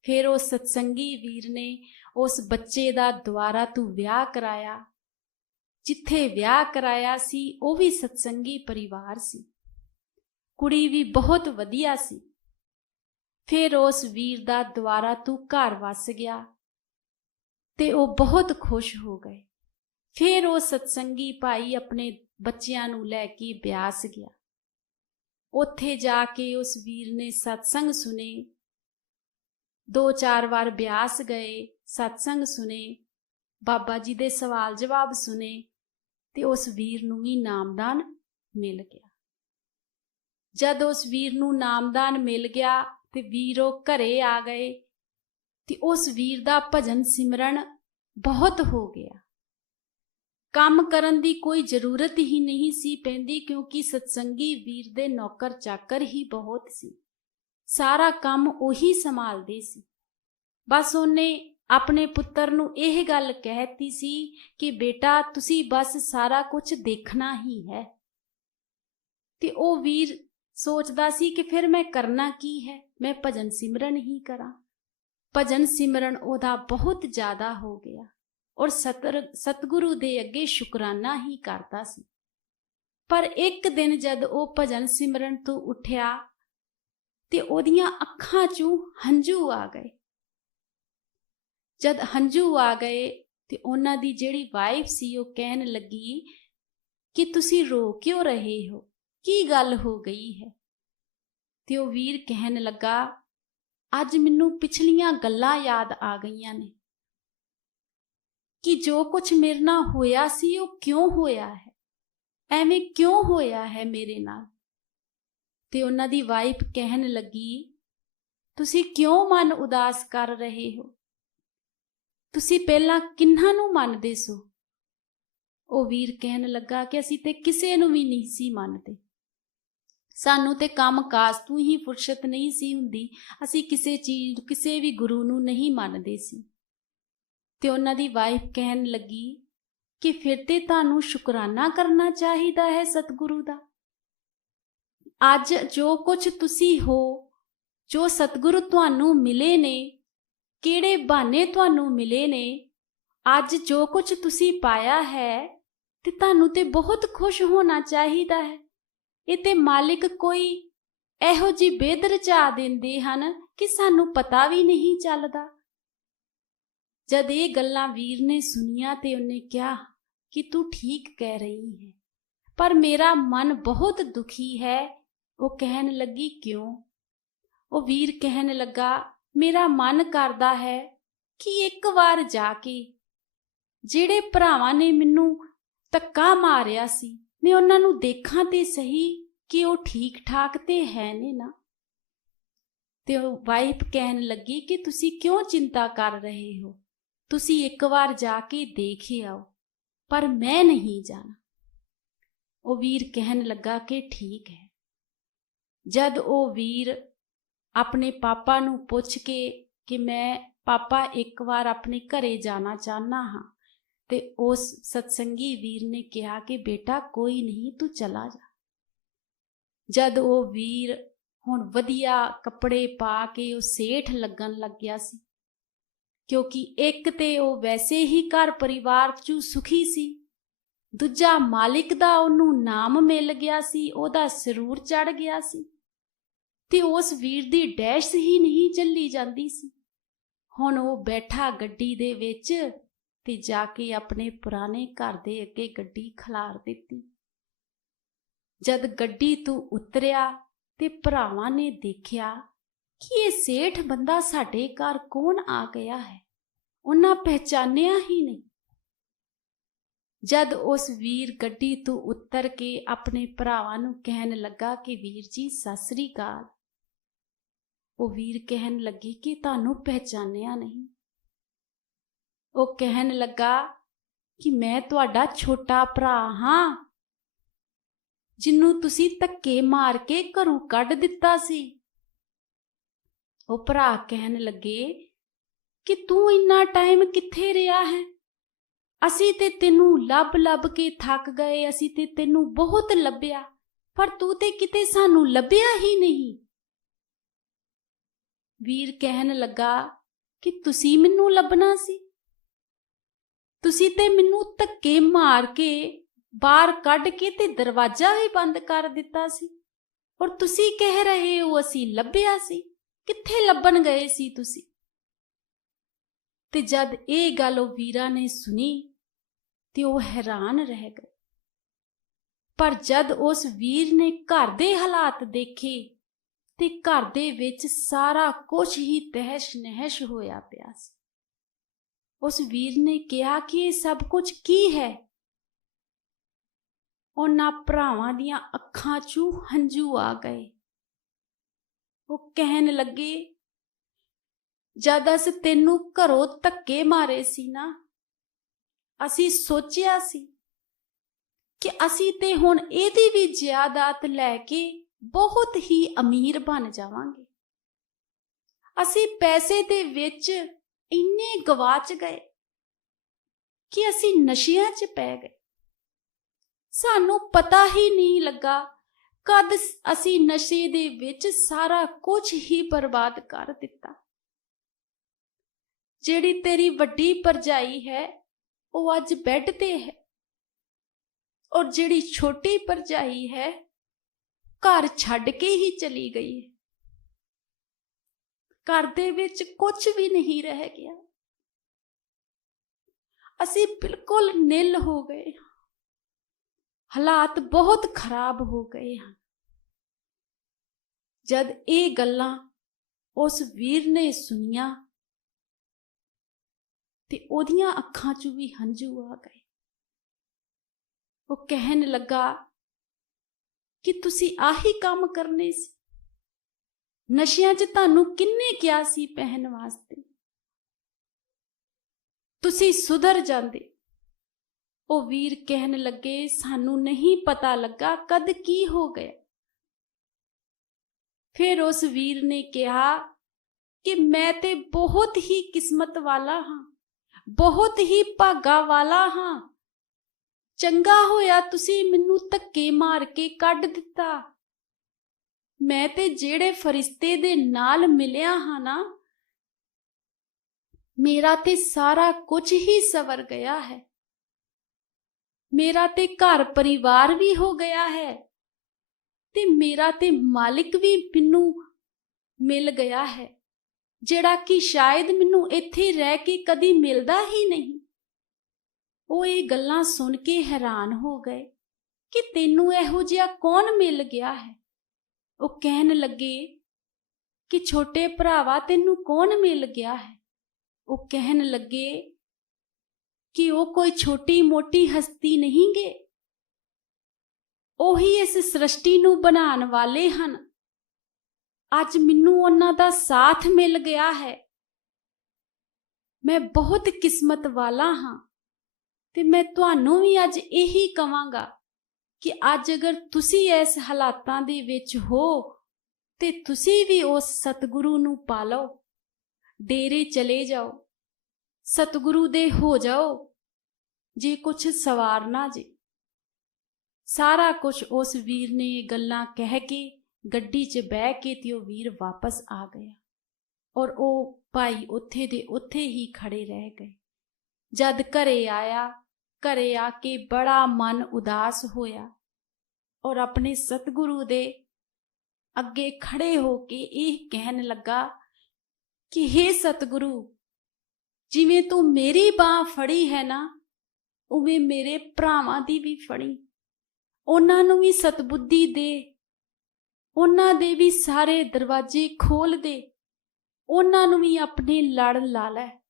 ਫਿਰ ਉਹ ਸਤਸੰਗੀ ਵੀਰ ਨੇ ਉਸ ਬੱਚੇ ਦਾ ਦੁਆਰਾ ਤੂੰ ਵਿਆਹ ਕਰਾਇਆ। ਜਿੱਥੇ ਵਿਆਹ ਕਰਾਇਆ ਸੀ, ਉਹ ਵੀ ਸਤਸੰਗੀ ਪਰਿਵਾਰ ਸੀ। ਕੁੜੀ ਵੀ ਬਹੁਤ ਵਧੀਆ ਸੀ। ਫਿਰ ਉਸ ਵੀਰ ਦਾ ਦੁਆਰਾ ਤੂੰ ਘਰ ਵਸ ਗਿਆ ਤੇ ਉਹ ਬਹੁਤ ਖੁਸ਼ ਹੋ ਗਏ। ਫਿਰ ਉਹ ਸਤਸੰਗੀ ਭਾਈ ਆਪਣੇ ਬੱਚਿਆਂ ਨੂੰ ਲੈ ਕੇ ਬਿਆਸ ਗਿਆ। ਉੱਥੇ ਜਾ ਕੇ ਉਸ ਵੀਰ ਨੇ ਸਤਸੰਗ ਸੁਨੇ ਦੋ ਚਾਰ ਵਾਰ ਬਿਆਸ ਗਏ, ਸਤਸੰਗ ਸੁਨੇ ਬਾਬਾ ਜੀ ਦੇ ਸਵਾਲ ਜਵਾਬ ਸੁਨੇ ਤੇ ਉਸ ਵੀਰ ਨੂੰ ਹੀ ਨਾਮਦਾਨ ਮਿਲ ਗਿਆ। ਜਦ ਉਸ ਵੀਰ ਨੂੰ ਨਾਮਦਾਨ ਮਿਲ ਗਿਆ ਤੇ ਵੀਰ ਉਹ ਘਰੇ ਆ ਗਏ, ਤੇ ਉਸ ਵੀਰ ਦਾ ਭਜਨ ਸਿਮਰਨ ਬਹੁਤ ਹੋ ਗਿਆ। ਕੰਮ ਕਰਨ ਦੀ ਕੋਈ ਜ਼ਰੂਰਤ ਹੀ ਨਹੀਂ ਸੀ ਪੈਂਦੀ ਕਿਉਂਕਿ ਸਤਸੰਗੀ ਵੀਰ ਦੇ ਨੌਕਰ ਚਾਕਰ ਹੀ ਬਹੁਤ ਸੀ। ਸਾਰਾ ਕੰਮ ਉਹੀ ਸੰਭਾਲਦੇ ਸੀ। ਬਸ ਉਹਨੇ ਆਪਣੇ ਪੁੱਤਰ ਨੂੰ ਇਹ ਗੱਲ ਕਹਿਤੀ ਸੀ ਕਿ ਬੇਟਾ, ਤੁਸੀਂ ਬਸ ਸਾਰਾ ਕੁਝ ਦੇਖਣਾ ਹੀ ਹੈ। ਤੇ ਉਹ ਵੀਰ ਸੋਚਦਾ ਸੀ ਕਿ ਫਿਰ ਮੈਂ ਕਰਨਾ ਕੀ ਹੈ? ਮੈਂ ਭਜਨ ਸਿਮਰਨ ਹੀ ਕਰਾਂ। ਭਜਨ ਸਿਮਰਨ ਉਹਦਾ ਬਹੁਤ ਜ਼ਿਆਦਾ ਹੋ ਗਿਆ ਔਰ ਸਤਰ, ਸਤਗੁਰੂ ਦੇ ਅੱਗੇ ਸ਼ੁਕਰਾਨਾ ਹੀ ਕਰਦਾ ਸੀ। ਪਰ ਇੱਕ ਦਿਨ ਜਦ ਉਹ ਭਜਨ ਸਿਮਰਨ ਤੋਂ ਉੱਠਿਆ ਤੇ ਉਹਦੀਆਂ ਅੱਖਾਂ 'ਚੋਂ ਹੰਝੂ ਆ ਗਏ। ਜਦ ਹੰਝੂ ਆ ਗਏ ਤੇ ਉਹਨਾਂ ਦੀ ਜਿਹੜੀ ਵਾਈਫ ਸੀ ਉਹ ਕਹਿਣ ਲੱਗੀ ਕਿ ਤੁਸੀਂ ਰੋ ਕਿਉਂ ਰਹੇ ਹੋ? ਕੀ ਗੱਲ ਹੋ ਗਈ ਹੈ? ਤੇ ਉਹ ਵੀਰ ਕਹਿਣ ਲੱਗਾ, ਅੱਜ ਮੈਨੂੰ ਪਿਛਲੀਆਂ ਗੱਲਾਂ ਯਾਦ ਆ ਗਈਆਂ ਨੇ। ਕਿ ਜੋ ਕੁਝ ਮੇਰੇ ਨਾਲ ਹੋਇਆ ਸੀ, ਉਹ ਕਿਉਂ ਹੋਇਆ ਹੈ? ਐਵੇਂ ਕਿਉਂ ਹੋਇਆ ਹੈ ਮੇਰੇ ਨਾਲ? ਤੇ ਉਹਨਾਂ ਦੀ ਵਾਈਫ ਕਹਿਣ ਲੱਗੀ, ਤੁਸੀਂ ਕਿਉਂ ਮਨ ਉਦਾਸ ਕਰ ਰਹੇ ਹੋ? ਤੁਸੀਂ ਪਹਿਲਾਂ ਕਿੰਨਾਂ ਨੂੰ ਮੰਨਦੇ ਸੋ? ਉਹ ਵੀਰ ਕਹਿਣ ਲੱਗਾ ਕਿ ਅਸੀਂ ਤੇ ਕਿਸੇ ਨੂੰ ਵੀ ਨਹੀਂ ਸੀ ਮੰਨਦੇ। ਸਾਨੂੰ ਤੇ ਕੰਮ ਕਾਜ ਤੋਂ ਹੀ ਫੁਰਸਤ ਨਹੀਂ ਸੀ ਹੁੰਦੀ। ਅਸੀਂ ਕਿਸੇ ਚੀਜ਼, ਕਿਸੇ ਵੀ ਗੁਰੂ ਨੂੰ ਨਹੀਂ ਮੰਨਦੇ ਸੀ। ਤੇ ਉਹਨਾਂ ਦੀ ਵਾਈਫ ਕਹਿਣ ਲੱਗੀ ਕਿ ਫਿਰ ਤੇ ਤੁਹਾਨੂੰ ਸ਼ੁਕਰਾਨਾ ਕਰਨਾ ਚਾਹੀਦਾ ਹੈ ਸਤਿਗੁਰੂ ਦਾ। ਅੱਜ ਜੋ ਕੁਝ ਤੁਸੀਂ ਹੋ, ਜੋ ਸਤਿਗੁਰੂ ਤੁਹਾਨੂੰ ਮਿਲੇ ਨੇ, ਕਿਹੜੇ ਬਹਾਨੇ ਤੁਹਾਨੂੰ ਮਿਲੇ ਨੇ, ਅੱਜ ਜੋ ਕੁਝ ਤੁਸੀਂ ਪਾਇਆ ਹੈ, ਤੇ ਤੁਹਾਨੂੰ ਤੇ ਬਹੁਤ ਖੁਸ਼ ਹੋਣਾ ਚਾਹੀਦਾ ਹੈ। ਇਹ ਤੇ ਮਾਲਿਕ ਕੋਈ ਇਹੋ ਜੀ ਬੇਦਰ ਰਚਾ ਦਿੰਦੇ ਹਨ ਕਿ ਸਾਨੂੰ ਪਤਾ ਵੀ ਨਹੀਂ ਚੱਲਦਾ। ਜਦ ਇਹ ਗੱਲਾਂ ਵੀਰ ਨੇ ਸੁਨੀਆਂ ਤੇ ਉਹਨੇ ਕਿਹਾ ਕਿ ਤੂੰ ਠੀਕ ਕਹਿ ਰਹੀ ਹੈ, ਪਰ ਮੇਰਾ ਮਨ ਬਹੁਤ ਦੁਖੀ ਹੈ। ਉਹ ਕਹਿਣ ਲੱਗੀ, ਕਿਉਂ? ਉਹ ਵੀਰ ਕਹਿਣ ਲੱਗਾ, ਮੇਰਾ ਮਨ ਕਰਦਾ ਹੈ ਕਿ ਇੱਕ ਵਾਰ ਜਾ ਕੇ ਜਿਹੜੇ ਭਰਾਵਾਂ ਨੇ ਮੈਨੂੰ ਧੱਕਾ ਮਾਰਿਆ ਸੀ ਮੈਂ ਉਹਨਾਂ ਨੂੰ ਦੇਖਾਂ ਤੇ ਸਹੀ ਕਿ ਉਹ ਠੀਕ ਠਾਕ ਤੇ ਹੈ ਨੇ ਨਾ? ਤੇ ਉਹ ਵਾਈਫ ਕਹਿਣ ਲੱਗੀ ਕਿ ਤੁਸੀਂ ਕਿਉਂ ਚਿੰਤਾ ਕਰ ਰਹੇ ਹੋ? ਤੁਸੀਂ ਇੱਕ ਵਾਰ ਜਾ ਕੇ ਦੇਖ ਆਓ, ਪਰ ਮੈਂ ਨਹੀਂ ਜਾਣਾ। ਉਹ ਵੀਰ ਕਹਿਣ ਲੱਗਾ ਕਿ ਠੀਕ ਹੈ। ਜਦ ਉਹ ਵੀਰ ਆਪਣੇ ਪਾਪਾ ਨੂੰ ਪੁੱਛ ਕੇ ਕਿ ਮੈਂ ਪਾਪਾ ਇੱਕ ਵਾਰ ਆਪਣੇ ਘਰੇ ਜਾਣਾ ਚਾਹਨਾ ਹਾਂ ਤੇ ਉਸ ਸਤਸੰਗੀ ਵੀਰ ਨੇ ਕਿਹਾ ਕਿ ਬੇਟਾ, ਕੋਈ ਨਹੀਂ, ਤੂੰ ਚਲਾ ਜਾ। ਜਦ ਉਹ ਵੀਰ ਹੁਣ ਵਧੀਆ ਕੱਪੜੇ ਪਾ ਕੇ ਉਹ ਸੇਠ ਲੱਗਣ ਲੱਗਿਆ ਸੀ, ਕਿਉਂਕਿ ਇੱਕ ਤੇ ਉਹ ਵੈਸੇ ਹੀ ਘਰ ਪਰਿਵਾਰ 'ਚ ਸੁਖੀ ਸੀ, ਦੂਜਾ ਮਾਲਿਕ ਦਾ ਉਹਨੂੰ ਨਾਮ ਮਿਲ ਗਿਆ ਸੀ, ਉਹਦਾ ਸਰੂਰ ਚੜ ਗਿਆ ਸੀ, ਤੇ ਉਸ ਵੀਰ ਦੀ ਡੈਸ਼ ਹੀ ਨਹੀਂ ਚੱਲੀ ਜਾਂਦੀ ਸੀ। ਹੁਣ ਉਹ ਬੈਠਾ ਗੱਡੀ ਦੇ ਵਿੱਚ ਤੇ ਜਾ ਕੇ ਆਪਣੇ ਪੁਰਾਣੇ ਘਰ ਦੇ ਅੱਗੇ ਗੱਡੀ ਖਲਾਰ ਦਿੱਤੀ। ਜਦ ਗੱਡੀ ਤੋਂ ਉਤਰਿਆ ਤੇ ਭਰਾਵਾਂ ਨੇ ਦੇਖਿਆ ਕਿ ਇਹ ਸੇਠ ਬੰਦਾ ਸਾਡੇ ਘਰ ਕੌਣ ਆ ਗਿਆ ਹੈ, ਉਹਨਾਂ ਪਹਿਚਾਨਿਆ ਹੀ ਨਹੀਂ। ਜਦ ਉਸ ਵੀਰ ਗੱਡੀ ਤੋਂ ਉਤਰ ਕੇ ਆਪਣੇ ਭਰਾਵਾਂ ਨੂੰ ਕਹਿਣ ਲੱਗਾ ਕਿ ਵੀਰ ਜੀ, ਸਤਿ ਸ੍ਰੀ ਅਕਾਲ, ਉਹ ਵੀਰ ਕਹਿਣ ਲੱਗੀ ਕਿ ਤੁਹਾਨੂੰ ਪਹਿਚਾਨਿਆ ਨਹੀਂ। ਉਹ ਕਹਿਣ ਲੱਗਾ ਕਿ ਮੈਂ ਤੁਹਾਡਾ ਛੋਟਾ ਭਰਾ ਹਾਂ, ਜਿੰਨੂੰ ਤੁਸੀਂ ਧੱਕੇ ਮਾਰ ਕੇ ਘਰੋਂ ਕੱਢ ਦਿੱਤਾ ਸੀ। ਉਹ ਭਰਾ ਕਹਿਣ ਲੱਗੇ ਕਿ ਤੂੰ ਇੰਨਾ ਟਾਈਮ ਕਿੱਥੇ ਰਿਹਾ ਹੈ? ਅਸੀਂ ਤੇ ਤੈਨੂੰ ਲੱਭ ਲੱਭ ਕੇ ਥੱਕ ਗਏ, ਅਸੀਂ ਤੇ ਤੈਨੂੰ ਬਹੁਤ ਲੱਭਿਆ, ਪਰ ਤੂੰ ਤੇ ਕਿਤੇ ਸਾਨੂੰ ਲੱਭਿਆ ਹੀ ਨਹੀਂ। ਵੀਰ ਕਹਿਣ ਲੱਗਾ ਕਿ ਤੁਸੀਂ ਮੈਨੂੰ ਲੱਭਣਾ ਸੀ? ਤੁਸੀਂ ਤੇ ਮੈਨੂੰ ਧੱਕੇ ਮਾਰ ਕੇ ਬਾਹਰ ਕੱਢ ਕੇ ਤੇ ਦਰਵਾਜ਼ਾ ਵੀ ਬੰਦ ਕਰ ਦਿੱਤਾ ਸੀ। ਔਰ ਤੁਸੀਂ ਕਹਿ ਰਹੇ ਹੋ ਅਸੀਂ ਲੱਭਿਆ ਸੀ। ਕਿੱਥੇ ਲੱਭਣ ਗਏ ਸੀ ਤੁਸੀਂ? ਤੇ ਜਦ ਇਹ ਗੱਲ ਉਹ ਵੀਰਾ ਨੇ ਸੁਣੀ, ਤੇ ਉਹ ਹੈਰਾਨ ਰਹਿ ਗਏ। ਪਰ ਜਦ ਉਸ ਵੀਰ ਨੇ ਘਰ ਦੇ ਹਾਲਾਤ ਦੇਖੇ, ਤੇ ਘਰ ਦੇ ਵਿੱਚ ਸਾਰਾ ਕੁਝ ਹੀ ਤਹਿਸ਼ ਨਹਿਸ਼ ਹੋਇਆ ਪਿਆ ਸੀ। ਉਸ ਵੀਰ ਨੇ ਕਿਹਾ ਕਿ ਇਹ ਸਭ ਕੁਝ ਕੀ ਹੈ ਉਹਨਾਂ ਭਰਾਵਾਂ ਦੀਆਂ ਅੱਖਾਂ 'ਚੋਂ ਹੰਝੂ ਆ ਗਏ ਉਹ ਕਹਿਣ ਲੱਗੇ ਜਦ ਅਸੀਂ ਤੈਨੂੰ ਘਰੋਂ ਧੱਕੇ ਮਾਰੇ ਸੀ ਨਾ ਅਸੀਂ ਸੋਚਿਆ ਸੀ ਕਿ ਅਸੀਂ ਤੇ ਹੁਣ ਇਹਦੀ ਵੀ ਜ਼ਿਆਦਾਤ ਲੈ ਕੇ ਬਹੁਤ ਹੀ ਅਮੀਰ ਬਣ ਜਾਵਾਂਗੇ ਅਸੀਂ ਪੈਸੇ ਦੇ ਵਿੱਚ ਇੰਨੇ ਗਵਾਚ ਗਏ ਕਿ ਅਸੀਂ ਨਸ਼ਿਆਂ 'ਚ ਪੈ ਗਏ। ਸਾਨੂੰ ਪਤਾ ਹੀ ਨਹੀਂ ਲੱਗਾ ਕਦ ਅਸੀਂ ਨਸ਼ੇ ਦੇ ਵਿੱਚ ਸਾਰਾ ਕੁਝ ਹੀ ਬਰਬਾਦ ਕਰ ਦਿੱਤਾ। ਜਿਹੜੀ ਤੇਰੀ ਵੱਡੀ ਪਰਜਾਈ ਹੈ, ਉਹ ਅੱਜ ਬੈੱਡ ਤੇ ਹੈ। ਔਰ ਜਿਹੜੀ ਛੋਟੀ ਪਰਜਾਈ ਹੈ, ਘਰ ਛੱਡ ਕੇ ਹੀ ਚਲੀ ਗਈ ਹੈ। ਘਰ ਦੇ ਵਿੱਚ ਕੁਝ ਵੀ ਨਹੀਂ ਰਹਿ ਗਿਆ। ਅਸੀਂ ਬਿਲਕੁਲ ਨਿਲ ਹੋ ਗਏ ਹਾਲਾਤ ਬਹੁਤ ਖਰਾਬ ਹੋ ਗਏ ਹਨ ਜਦ ਇਹ ਗੱਲਾਂ ਉਸ ਵੀਰ ਨੇ ਸੁਨੀਆਂ ਤੇ ਉਹਦੀਆਂ ਅੱਖਾਂ 'ਚ ਵੀ ਹੰਝੂ ਆ ਗਏ। ਉਹ ਕਹਿਣ ਲੱਗਾ, ਕਿ ਤੁਸੀਂ ਆਹੀ ਕੰਮ ਕਰਨੇ ਸੀ? ਨਸ਼ਿਆਂ 'ਚ ਤੁਹਾਨੂੰ ਕਿੰਨੇ ਕਿਹਾ ਸੀ ਪਹਿਨ ਵਾਸਤੇ? ਤੁਸੀਂ ਸੁਧਰ ਜਾਂਦੇ। ਉਹ ਵੀਰ ਕਹਿਣ ਲੱਗੇ, ਸਾਨੂੰ ਨਹੀਂ ਪਤਾ ਲੱਗਾ ਕਦ ਕੀ ਹੋ ਗਿਆ। ਫਿਰ ਉਸ ਵੀਰ ਨੇ ਕਿਹਾ ਕਿ ਮੈਂ ਤੇ ਬਹੁਤ ਹੀ ਕਿਸਮਤ ਵਾਲਾ ਹਾਂ, ਬਹੁਤ ਹੀ ਭਾਗਾ ਵਾਲਾ ਹਾਂ। ਚੰਗਾ ਹੋਇਆ ਤੁਸੀਂ ਮੈਨੂੰ ਧੱਕੇ ਮਾਰ ਕੇ ਕੱਢ ਦਿੱਤਾ। ਮੈਂ ਤੇ ਜਿਹੜੇ ਫਰਿਸ਼ਤੇ ਦੇ ਨਾਲ ਮਿਲਿਆ ਹਾਂ ਨਾ, ਮੇਰਾ ਤੇ ਸਾਰਾ ਕੁਝ ਹੀ ਸਵਰ ਗਿਆ ਹੈ। ਮੇਰਾ ਤੇ ਘਰ ਪਰਿਵਾਰ ਵੀ ਹੋ ਗਿਆ ਹੈ ਤੇ ਮੇਰਾ ਤੇ ਮਾਲਿਕ ਵੀ ਮੈਨੂੰ ਮਿਲ ਗਿਆ ਹੈ, ਜਿਹੜਾ ਕਿ ਸ਼ਾਇਦ ਮੈਨੂੰ ਇੱਥੇ ਰਹਿ ਕੇ ਕਦੀ ਮਿਲਦਾ ਹੀ ਨਹੀਂ। ਉਹ ਇਹ ਗੱਲਾਂ ਸੁਣ ਕੇ ਹੈਰਾਨ ਹੋ ਗਏ ਕਿ ਤੈਨੂੰ ਇਹੋ ਜਿਹਾ ਕੌਣ ਮਿਲ ਗਿਆ ਹੈ? ਉਹ ਕਹਿਣ ਲੱਗੇ ਕਿ ਛੋਟੇ ਭਰਾਵਾ, ਤੈਨੂੰ ਕੌਣ ਮਿਲ ਗਿਆ ਹੈ? ਉਹ ਕਹਿਣ ਲੱਗੇ ਕਿ ਉਹ ਕੋਈ ਛੋਟੀ ਮੋਟੀ ਹਸਤੀ ਨਹੀਂ ਗੇ। ਉਹੀ ਇਸ ਸ੍ਰਿਸ਼ਟੀ ਨੂੰ ਬਣਾਉਣ ਵਾਲੇ ਹਨ। ਅੱਜ ਮੈਨੂੰ ਉਹਨਾਂ ਦਾ ਸਾਥ ਮਿਲ ਗਿਆ ਹੈ। ਮੈਂ ਬਹੁਤ ਕਿਸਮਤ ਵਾਲਾ ਹਾਂ ਤੇ ਮੈਂ ਤੁਹਾਨੂੰ ਵੀ ਅੱਜ ਇਹੀ ਕਵਾਂਗਾ। ਕਿ ਅੱਜ ਅਗਰ ਤੁਸੀਂ ਇਸ ਹਾਲਾਤਾਂ ਦੇ ਵਿੱਚ ਹੋ, ਤੇ ਤੁਸੀਂ ਵੀ ਉਸ ਸਤਿਗੁਰੂ ਨੂੰ ਪਾ ਲਓ ਡੇਰੇ ਚਲੇ ਜਾਓ। ਸਤਿਗੁਰੂ ਦੇ ਹੋ ਜਾਓ। ਜੇ ਕੁਝ ਸਵਾਰਨਾ ਜੇ। ਸਾਰਾ ਕੁਝ ਉਸ ਵੀਰ ਨੇ ਗੱਲਾਂ ਕਹਿ ਕੇ ਗੱਡੀ 'ਚ ਬਹਿ ਕੇ ਤੇ ਉਹ ਵੀਰ ਵਾਪਸ ਆ ਗਿਆ ਔਰ ਉਹ ਭਾਈ ਉੱਥੇ ਦੇ ਉੱਥੇ ਹੀ ਖੜੇ ਰਹਿ ਗਏ। ਜਦ ਘਰੇ ਆਇਆ ਘਰੇ ਆ ਕੇ ਬੜਾ ਮਨ ਉਦਾਸ ਹੋਇਆ ਔਰ ਆਪਣੇ ਸਤਿਗੁਰੂ ਦੇ ਅੱਗੇ ਖੜੇ ਹੋ ਕੇ ਇਹ ਕਹਿਣ ਲੱਗਾ ਕਿ हे ਸਤਿਗੁਰੂ, ਜਿਵੇਂ ਤੂੰ ਮੇਰੀ ਬਾਹ ਫੜੀ ਹੈ ਨਾ, ਉਵੇਂ ਮੇਰੇ ਭਰਾਵਾਂ ਦੀ ਵੀ ਫੜੀ। ਉਹਨਾਂ ਨੂੰ ਵੀ ਸਤਬੁੱਧੀ ਦੇ। ਉਹਨਾਂ ਦੇ ਵੀ ਸਾਰੇ ਦਰਵਾਜ਼ੇ ਖੋਲ ਦੇ। ਉਹਨਾਂ ਨੂੰ ਵੀ ਆਪਣੇ ਲੜ ਲਾ ਲੈ।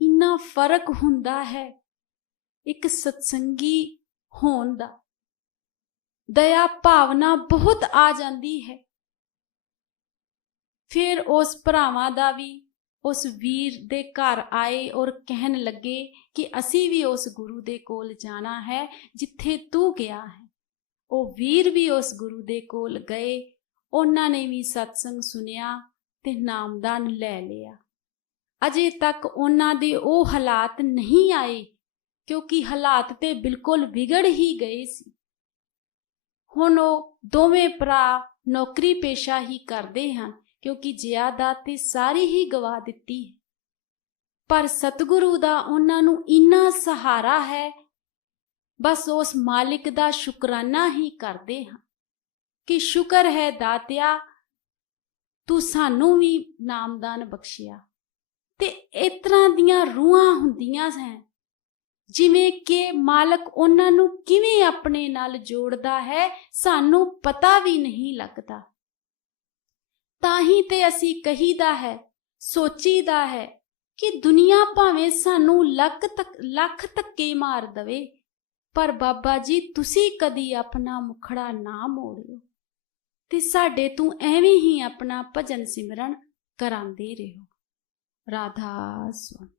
ਇੰਨਾ ਫ਼ਰਕ ਹੁੰਦਾ ਹੈ ਇੱਕ ਸਤਸੰਗੀ ਹੋਣ ਦਾ। ਦਇਆ ਭਾਵਨਾ ਬਹੁਤ ਆ ਜਾਂਦੀ ਹੈ। ਫਿਰ ਉਸ ਭਰਾਵਾਂ ਦਾ ਵੀ, ਉਸ ਵੀਰ ਦੇ ਘਰ ਆਏ ਔਰ ਕਹਿਣ ਲੱਗੇ ਕਿ ਅਸੀਂ ਵੀ ਉਸ ਗੁਰੂ ਦੇ ਕੋਲ ਜਾਣਾ ਹੈ, ਜਿੱਥੇ ਤੂੰ ਗਿਆ ਹੈ। ਉਹ ਵੀਰ ਵੀ ਉਸ ਗੁਰੂ ਦੇ ਕੋਲ ਗਏ, ਉਹਨਾਂ ਨੇ ਵੀ ਸਤਸੰਗ ਸੁਨਿਆ ਤੇ ਨਾਮਦਾਨ ਲੈ ਲਿਆ। ਅਜੇ ਤੱਕ ਉਹਨਾਂ ਦੇ ਉਹ ਹਾਲਾਤ ਨਹੀਂ ਆਏ, ਕਿਉਂਕਿ ਹਾਲਾਤ ਤੇ ਬਿਲਕੁਲ ਵਿਗੜ ਹੀ ਗਏ ਸੀ। ਹੁਣ ਉਹ ਦੋਵੇਂ ਭਰਾ ਨੌਕਰੀ ਪੇਸ਼ਾ ਹੀ ਕਰਦੇ ਹਨ, ਕਿਉਂਕਿ ਜ਼ਿਆਦਾਤ ਤੇ ਸਾਰੀ ਹੀ ਗਵਾ ਦਿੱਤੀ ਹੈ। ਪਰ ਸਤਿਗੁਰੂ ਦਾ ਉਹਨਾਂ ਨੂੰ ਇੰਨਾ ਸਹਾਰਾ ਹੈ, ਬਸ ਉਸ ਮਾਲਿਕ ਦਾ ਸ਼ੁਕਰਾਨਾ ਹੀ ਕਰਦੇ ਹਾਂ ਕਿ ਸ਼ੁਕਰ ਹੈ ਦਾਤਿਆ, ਤੂੰ ਸਾਨੂੰ ਵੀ ਨਾਮਦਾਨ ਬਖਸ਼ਿਆ। ਤੇ ਇਸ ਤਰ੍ਹਾਂ ਦੀਆਂ ਰੂਹਾਂ ਹੁੰਦੀਆਂ ਹੈ ਜਿਵੇਂ ਕਿ ਮਾਲਕ ਉਹਨਾਂ ਨੂੰ ਕਿਵੇਂ ਆਪਣੇ ਨਾਲ ਜੋੜਦਾ ਹੈ, ਸਾਨੂੰ ਪਤਾ ਵੀ ਨਹੀਂ ਲੱਗਦਾ। ਤਾਂ ਹੀ ਤੇ ਅਸੀਂ ਕਹੀਦਾ ਹੈ, ਸੋਚੀਦਾ ਹੈ ਕਿ ਦੁਨੀਆ ਭਾਵੇਂ ਸਾਨੂੰ ਲੱਖ ਤੱਕ, ਲੱਖ ਧੱਕੇ ਮਾਰ ਦਵੇ, ਪਰ ਬਾਬਾ ਜੀ, ਤੁਸੀਂ ਕਦੀ ਆਪਣਾ ਮੁਖੜਾ ਨਾ ਮੋੜਿਓ ਤੇ ਸਾਡੇ ਤੂੰ ਐਵੇਂ ਹੀ ਆਪਣਾ ਭਜਨ ਸਿਮਰਨ ਕਰਾਂਦੇ ਰਹੋ। ਰਾਧਾ ਸਵਾਮੀ